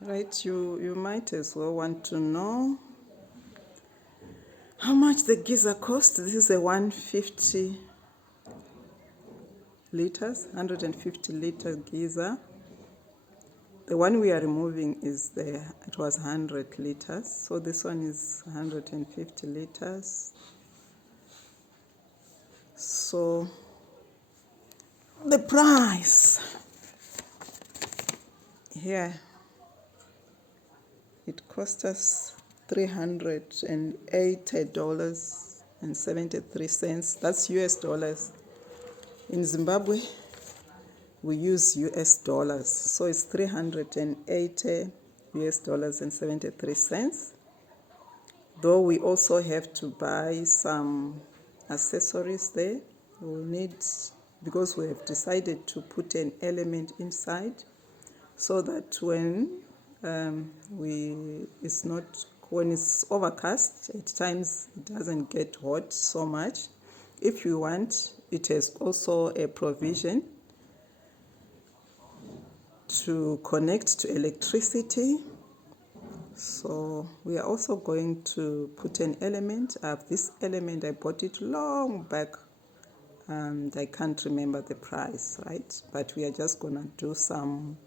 Right, you might as well want to know how much the geyser cost. This is a 150 liters, 150 liter geyser. The one we are removing it was 100 liters, so this one is 150 liters. So the price here, it cost us $380.73. That's US dollars. In Zimbabwe, we use US dollars, so it's 380 US dollars and 73 cents. Though we also have to buy some accessories there. We'll need, because we have decided to put an element inside so that when when it's overcast, at times it doesn't get hot so much. If you want, it has also a provision to connect to electricity. So we are also going to put an element. I have this element, I bought it long back, and I can't remember the price, right? But we are just gonna do some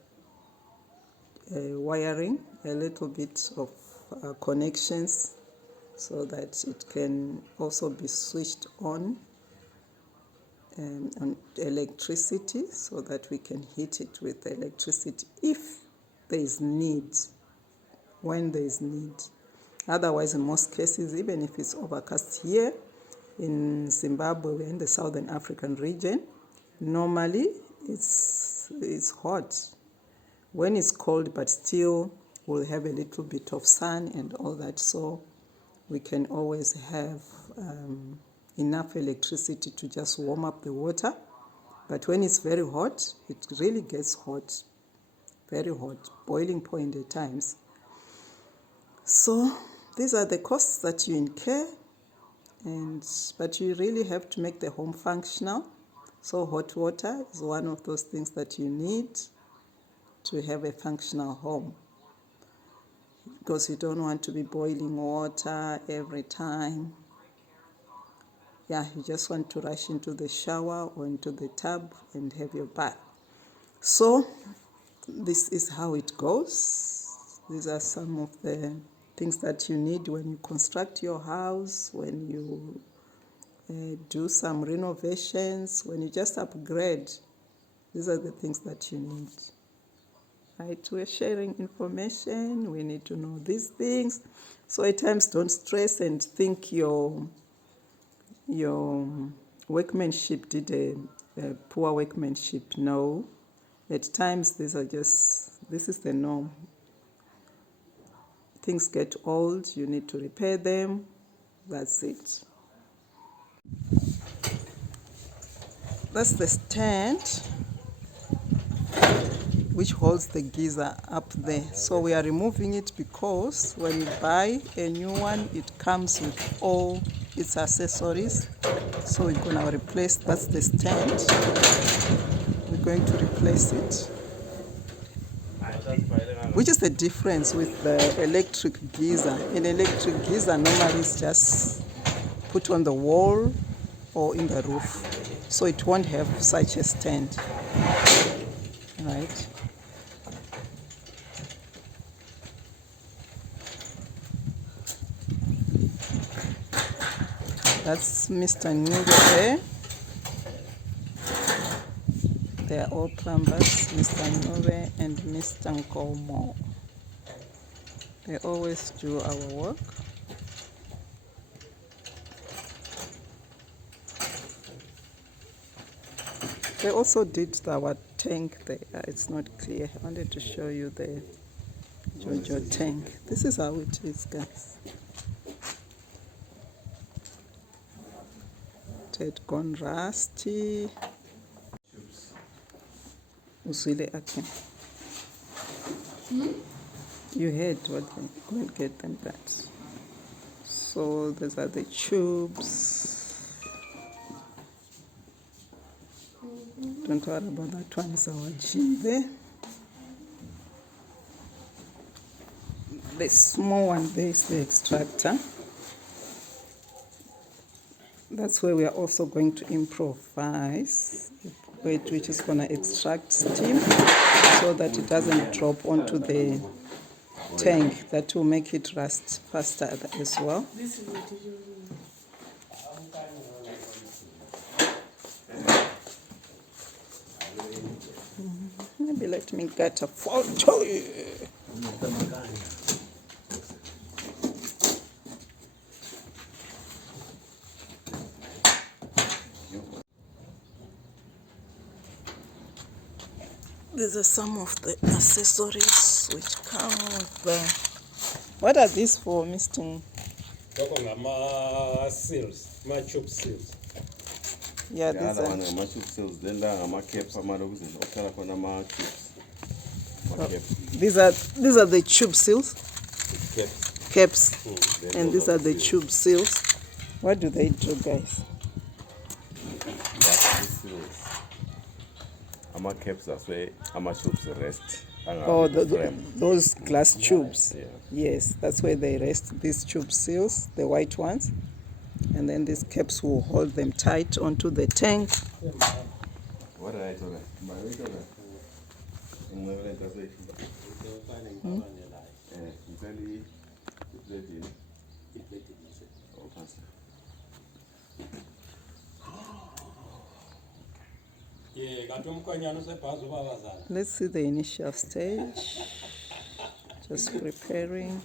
wiring, a little bit of connections, so that it can also be switched on electricity, so that we can heat it with electricity if there is need, when there is need. Otherwise, in most cases, even if it's overcast here in Zimbabwe, we're in the Southern African region, normally it's hot. When it's cold, but still we'll have a little bit of sun and all that, so we can always have enough electricity to just warm up the water. But when it's very hot, it really gets hot, very hot, boiling point at times. So these are the costs that you incur, but you really have to make the home functional. So hot water is one of those things that you need to have a functional home, because you don't want to be boiling water every time. Yeah, you just want to rush into the shower or into the tub and have your bath. So this is how it goes. These are some of the things that you need when you construct your house, when you do some renovations, when you just upgrade. These are the things that you need. Right? We're sharing information. We need to know these things. So at times, don't stress and think your workmanship did a poor workmanship. No. At times, this is the norm. Things get old, you need to repair them. That's it. That's the stand which holds the geyser up there. So we are removing it because when you buy a new one, it comes with all its accessories. So we're going to replace, that's the stand. We're going to replace it. Which is the difference with the electric geyser? An electric geyser normally is just put on the wall or in the roof. So it won't have such a stand. Right? That's Mr. Nudo there. They are all plumbers, Mr. Nove and Mr. Nkomo. They always do our work. They also did our tank there. It's not clear. I wanted to show you the Jojo tank. This is how it is, guys. It had gone rusty. Usile Akin. You heard what they couldn't get them that. So these are the tubes. Don't worry about that one, so I'll there. The small one there is the extractor. That's where we are also going to improvise which is going to extract steam so that it doesn't drop onto the tank. That will make it rust faster as well. Maybe let me get a photo. These are some of the accessories which come with the... What are these for, Mr. Seals, my tube seals. Yeah, these are my tube seals. Then my caps are my tubes. these are the tube seals. Caps. And these are the tube seals. What do they do, guys? My caps are where my tubes rest. Oh, those glass tubes. Yeah. Yes, that's where they rest. These tube seals, the white ones. And then these caps will hold them tight onto the tank. What did I tell her? Let's see the initial stage. Just preparing.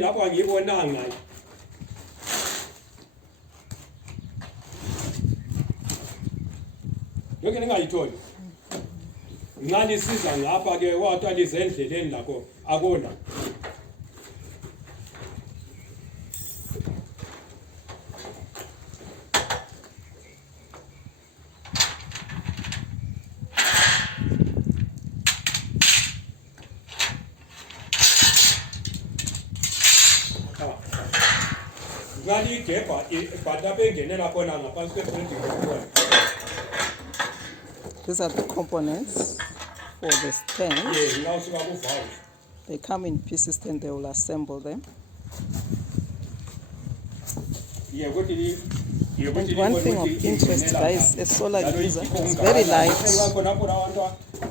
Lapho angibonanga. Lokho ngingayitholi. Ngani siza ngapha ke wathi lizendleleni lakho akona. These are the components for the stand. They come in pieces, then they will assemble them. And one thing of interest, guys, a solar geyser is very light.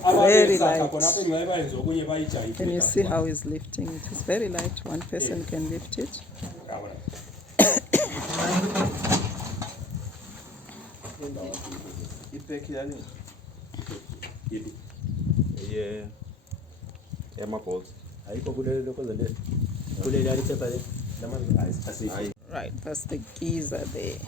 Very light. Can you see how it's lifting? It is very light. One person can lift it. Yeah, my bolts. Right, that's the geyser there.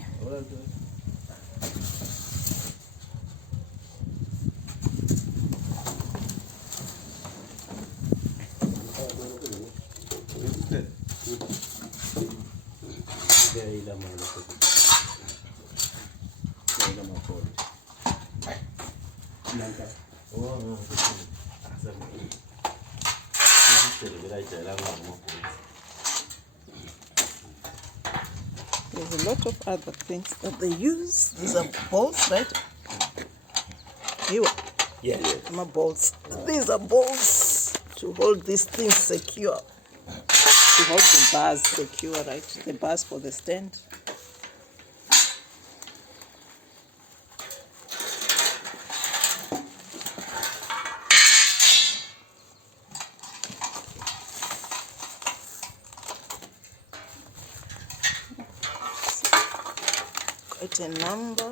There's a lot of other things that they use. These are bolts, right? Yes. My bolts. These are bolts to hold these things secure. To hold the bars secure, right? The bars for the stand. Quite a number.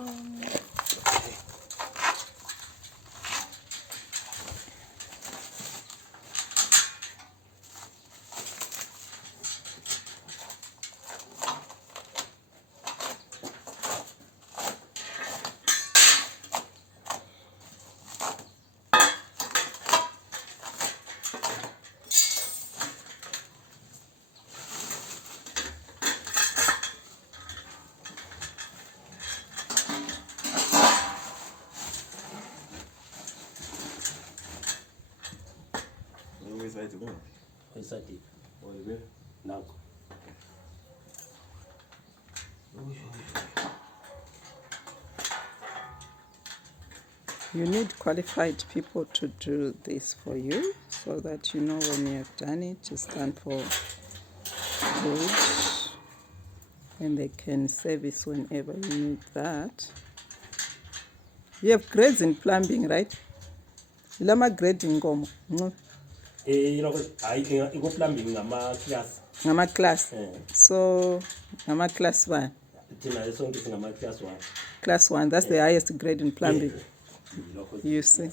You need qualified people to do this for you, so that you know when you have done it, it's done for good, and they can service whenever you need that. You have grades in plumbing, right? Lama grading ngomo. Plumbing ngama-class. Ngama-class. So ngama-class 1. Class 1, that's the highest grade in plumbing. You see.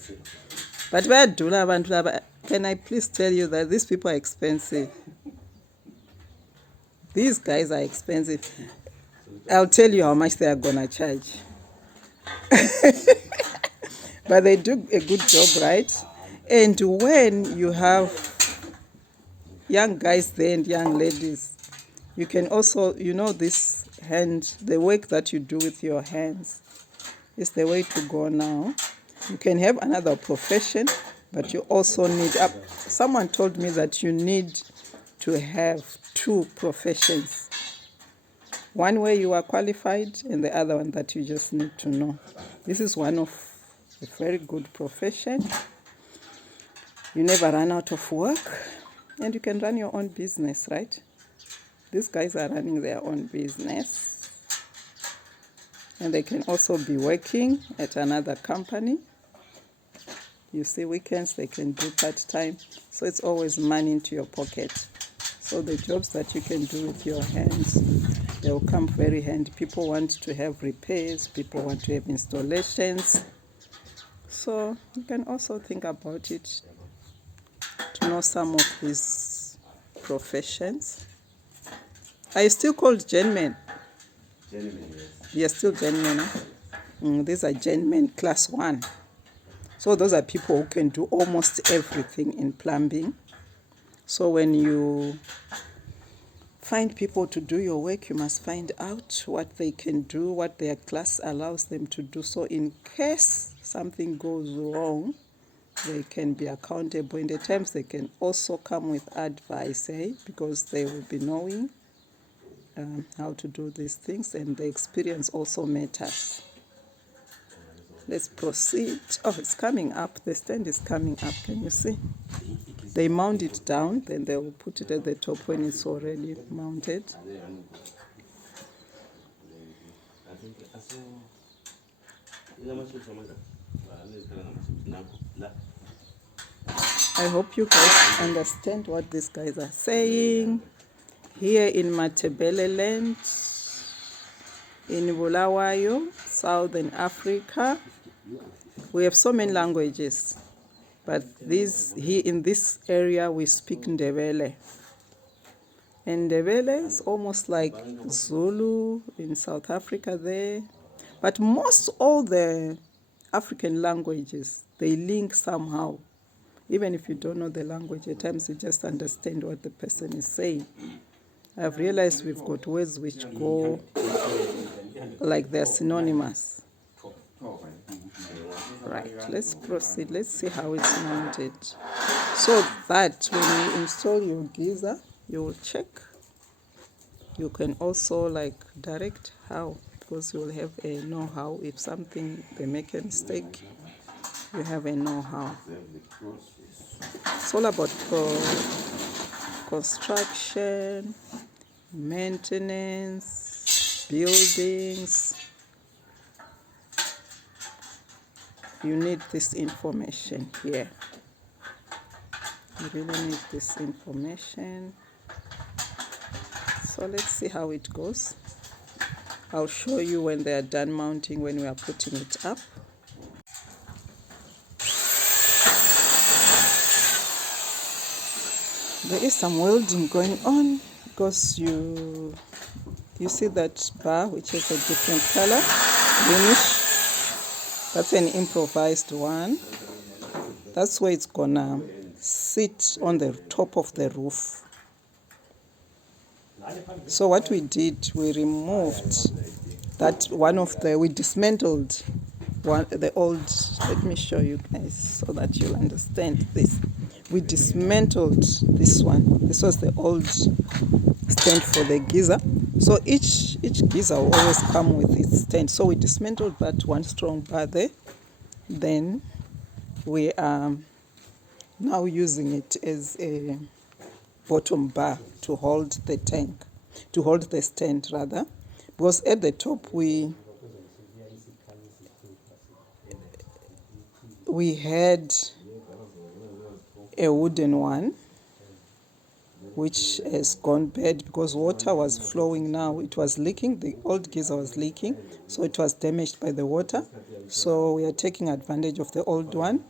But can I please tell you that these people are expensive? These guys are expensive. I'll tell you how much they are gonna charge. But they do a good job, right? And when you have young guys there and young ladies, you can also, this hand, the work that you do with your hands is the way to go now. You can have another profession, but you also need, someone told me that you need to have 2 professions. One where you are qualified, and the other one that you just need to know. This is one of a very good profession. You never run out of work, and you can run your own business, right? These guys are running their own business, and they can also be working at another company. You see, weekends they can do part-time, so it's always money into your pocket. So the jobs that you can do with your hands, they will come very handy. People want to have repairs, people want to have installations. So you can also think about it, to know some of these professions. Are you still called gentlemen? Gentlemen, yes. You're still gentlemen, huh? These are gentlemen class 1. So those are people who can do almost everything in plumbing. So when you find people to do your work, you must find out what they can do, what their class allows them to do. So in case something goes wrong, they can be accountable. In the times they can also come with advice, because they will be knowing how to do these things, and the experience also matters. Let's proceed. Oh, it's coming up. The stand is coming up. Can you see? They mount it down, then they will put it at the top when it's already mounted. I hope you guys understand what these guys are saying. Here in Matebele land, in Bulawayo, Southern Africa, we have so many languages. But here in this area, we speak Ndebele. And Ndebele is almost like Zulu in South Africa there. But most all the African languages, they link somehow. Even if you don't know the language, at times you just understand what the person is saying. I've realized we've got words which go like they're synonymous. Right, let's proceed. Let's see how it's mounted. So that when you install your geyser, you will check. You can also direct how, because you will have a know-how. If they make a mistake, you have a know-how. It's all about construction, maintenance, buildings. You need this information here. You really need this information. So let's see how it goes. I'll show you when they are done mounting, when we are putting it up. There is some welding going on, because you see that bar which has a different color, greenish. That's an improvised one. That's where it's gonna sit on the top of the roof. So what we did, we removed that we dismantled the old, let me show you guys so that you'll understand this. We dismantled this one. This was the old stand for the geyser. So each geyser will always come with its stand. So we dismantled that one strong bar there, Then we are now using it as a bottom bar to hold the tank, to hold the stand rather, because at the top we had a wooden one which has gone bad because water was flowing. Now it was leaking, the old geyser was leaking, so it was damaged by the water. So we are taking advantage of the old one.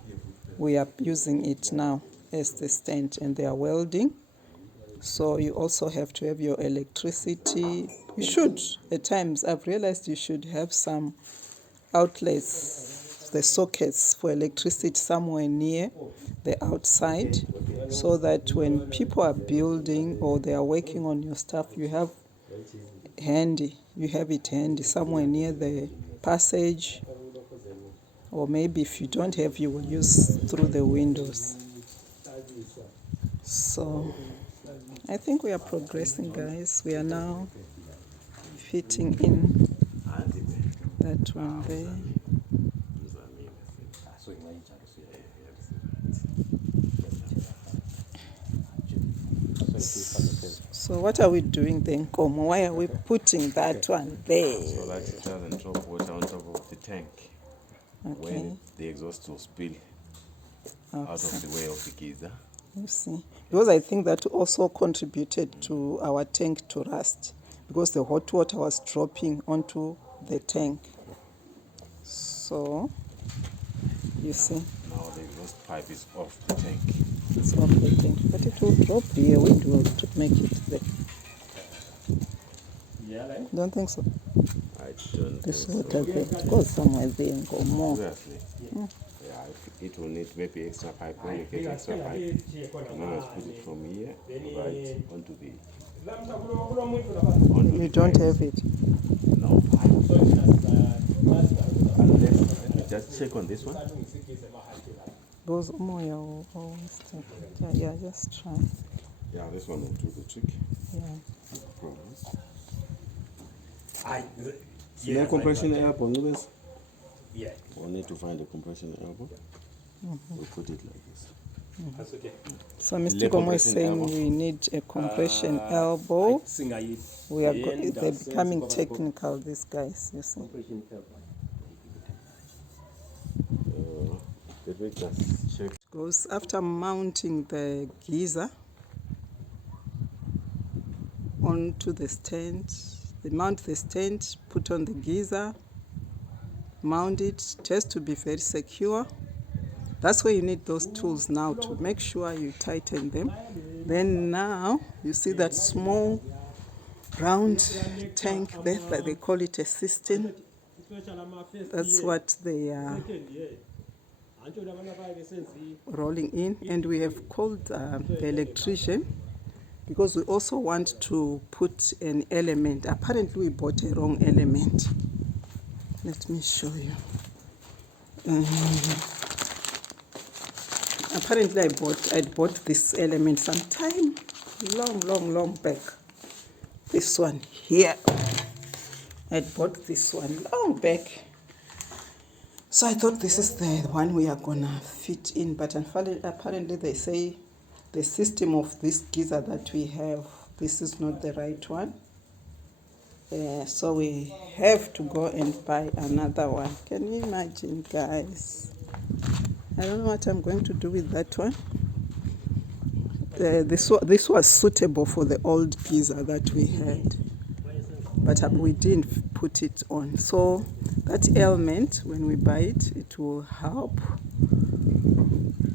We are using it now as the stand, and they are welding. So you also have to have your electricity. You should, at times, I've realized you should have some outlets, the sockets for electricity somewhere near the outside, so that when people are building or they are working on your stuff, you have it handy somewhere near the passage, or maybe if you don't have, you will use through the windows. So I think we are progressing, guys. We are now fitting in that one there. So what are we doing then, Komo? Why are we putting that one there? So that it doesn't drop water on top of the tank. Okay. When the exhaust will spill out of the way of the geyser. You see, because I think that also contributed to our tank to rust, because the hot water was dropping onto the tank. So, you see, Now the exhaust pipe is off the tank. it's off the tank, but it will drop here. Wind will to make it there. Don't think so. I don't This think water there, it goes somewhere there and go more. Seriously. Yeah, it will need maybe extra pipe. When you get extra pipe, you must put it from here right onto the. You don't have it. No pipe. Unless just check on this one. Goes more, always take it. Yeah, just try. Yeah, this one will do the trick. Yeah. Promise. No compression elbow, no this? Yeah. We'll need to find a compression elbow. We'll put it like this. That's okay. So Mr. Gomo is saying we need a compression elbow. We are they're becoming technical, these guys, you see. Let me just check. Goes after mounting the geyser onto the stand. They mount the stand, put on the geyser, mount it. It has to be very secure. That's why you need those tools now, to make sure you tighten them. Then now you see that small round tank there, that they call it a cistern. That's what they are rolling in, and we have called the electrician, because we also want to put an element. Apparently we bought a wrong element. Let me show you. Apparently I'd bought this element sometime long back. This one here. I'd bought this one long back. So I thought this is the one we are gonna fit in, but apparently they say the system of this geyser that we have, this is not the right one. So we have to go and buy another one. Can you imagine, guys? I don't know what I'm going to do with that one. This was suitable for the old geyser that we had, but we didn't put it on. So that element, when we buy it, it will help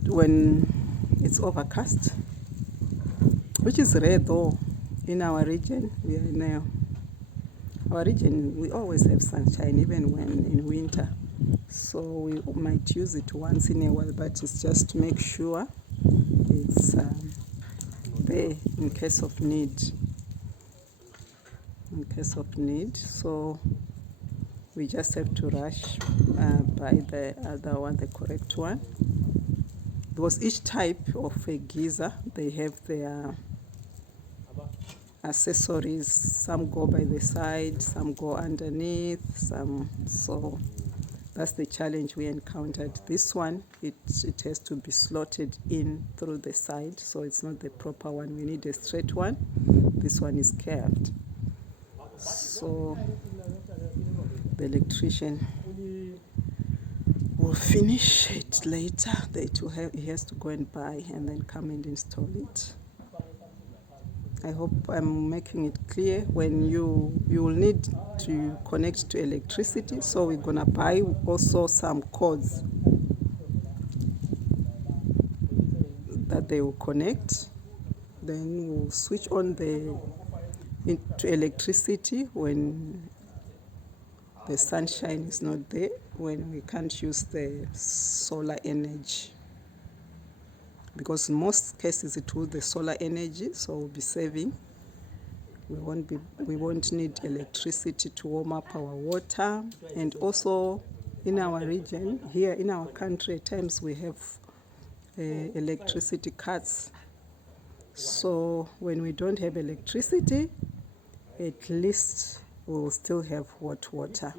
when it's overcast, which is rare though in our region. We are in our region, we always have sunshine, even when in winter. So we might use it once in a while, but it's just to make sure it's there in case of need. So we just have to rush buy the other one, the correct one, because each type of a geyser, they have their accessories. Some go by the side, some go underneath, so that's the challenge we encountered. This one, it has to be slotted in through the side, so it's not the proper one. We need a straight one. This one is curved. So the electrician will finish it later. He has to go and buy and then come and install it. I hope I'm making it clear. When you will need to connect to electricity, so we're gonna buy also some cords that they will connect. Then we'll switch on into electricity when the sunshine is not there, when we can't use the solar energy. Because in most cases it will be the solar energy, so we'll be saving. We won't need electricity to warm up our water. And also in our region, here in our country, at times we have electricity cuts. So when we don't have electricity, at least we'll still have hot water.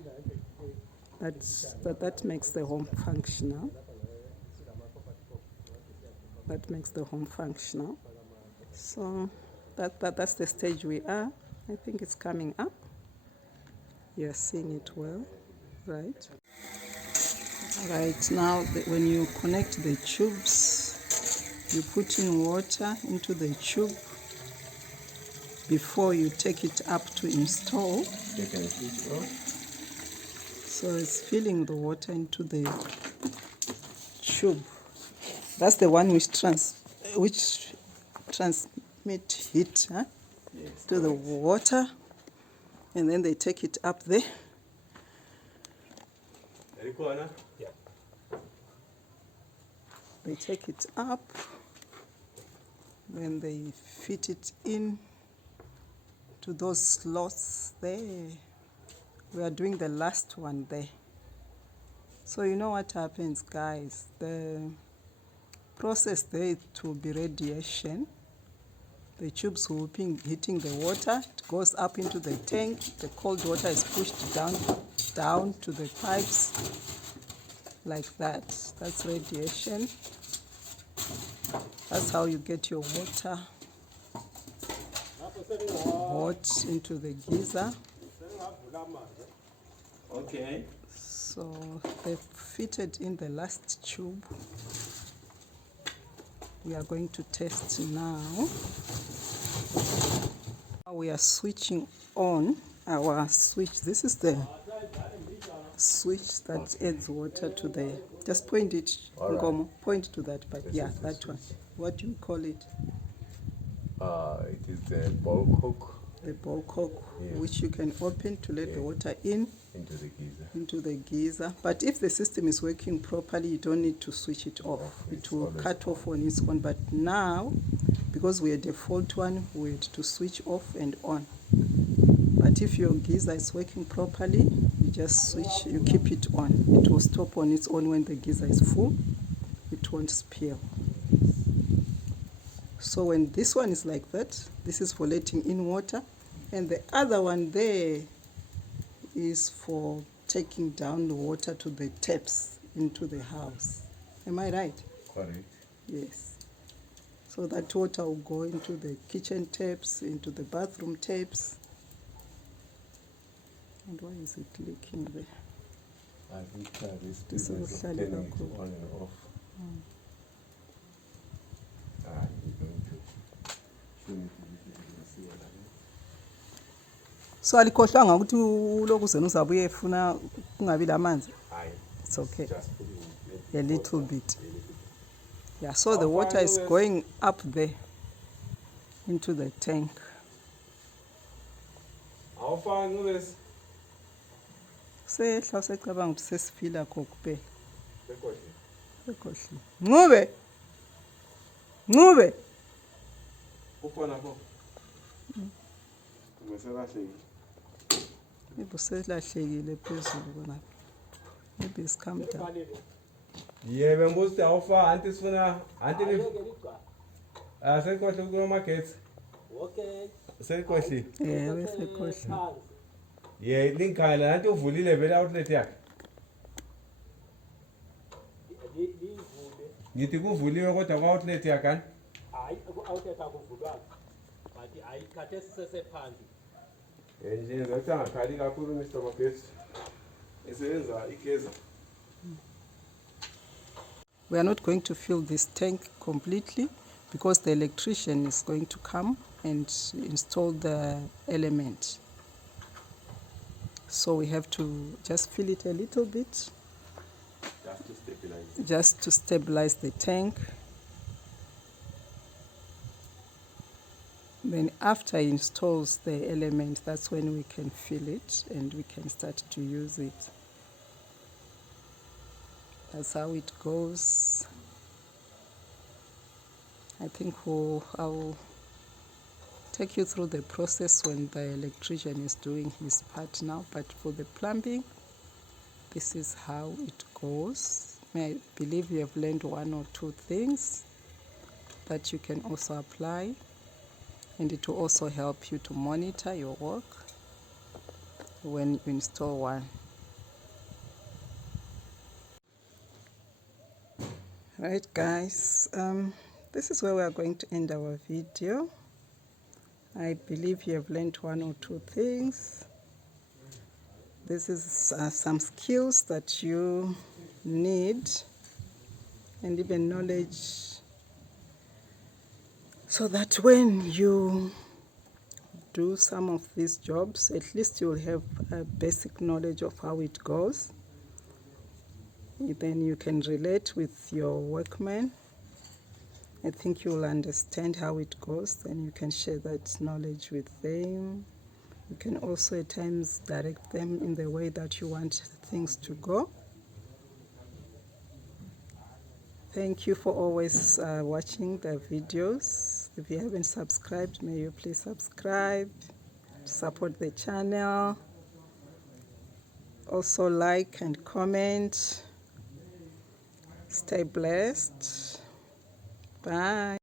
That makes the home functional. That makes the home functional. So that's the stage we are. I think it's coming up. You're seeing it well, right? Right now, when you connect the tubes, you put in water into the tube before you take it up to install. So it's filling the water into the tube. That's the one which transmit heat to the water, and then they take it up there. They take it up, then they fit it in to those slots there. We are doing the last one there. So you know what happens, guys? The process there, it will be radiation. The tubes will be hitting the water. It goes up into the tank. The cold water is pushed down to the pipes like that. That's radiation. That's how you get your water hot into the geyser. Okay. So they've fitted in the last tube. We are going to test now. We are switching on our switch. This is the switch that adds water to the... Just point it, Ngomo, point to that pipe. Yeah, that one. What do you call it? It is the ball cock. The ball cock, yes, which you can open to let the water in into the geyser. But if the system is working properly, you don't need to switch it off. It will cut off on its own. But now, because we are default one, we had to switch off and on. But if your geyser is working properly, you just switch, you keep it on. It will stop on its own when the geyser is full. It won't spill. So when this one is like that, this is for letting in water. And the other one there is for taking down the water to the taps into the house. Am I right? Correct. Yes. So that water will go into the kitchen taps, into the bathroom taps. And why is it leaking there? I think This is turning it on and off. So alikhohlwanga ukuthi uloku zenu uzabuye efuna kungabi lamanzi. It's okay. A little bit. Yeah, so the water is going up there into the tank. How far is this? Sehla usecabanga ukuthi sesifila kho kuphela. Sekhohle. Ncube. Ncube. Kukhona pho. Maybe selahlekile phezulu khona. Maybe it's come down. Yeah, bembuzi how far anti sifuna anti sekhohle kuma gates. Okay. Sekhohle. Yeah, sekhohle. Yeah, linkhala anti uvulile vele outlet yakhe. Ngithi kuvuliwe kodwa kwa-outlet yakani? Hayi outlet akuvulwanga. But ayikhathe sisesephandle. Nje ngathi angakhali kakhulu Mr. Magetsi. Esebenza igeza. We are not going to fill this tank completely because the electrician is going to come and install the element. So we have to just fill it a little bit, just to stabilize the tank. Then after he installs the element, that's when we can fill it and we can start to use it. That's how it goes. I think I'll take you through the process when the electrician is doing his part now, but for the plumbing, this is how it goes. I believe you have learned one or two things that you can also apply, and it will also help you to monitor your work when you install one. Right guys, this is where we are going to end our video. I believe you have learned one or two things. This is some skills that you need and even knowledge, so that when you do some of these jobs, at least you'll have a basic knowledge of how it goes. Then you can relate with your workmen. I think you'll understand how it goes, then you can share that knowledge with them. You can also at times direct them in the way that you want things to go. Thank you for always watching the videos. If you haven't subscribed, may you please subscribe to support the channel. Also like and comment. Stay blessed. Bye.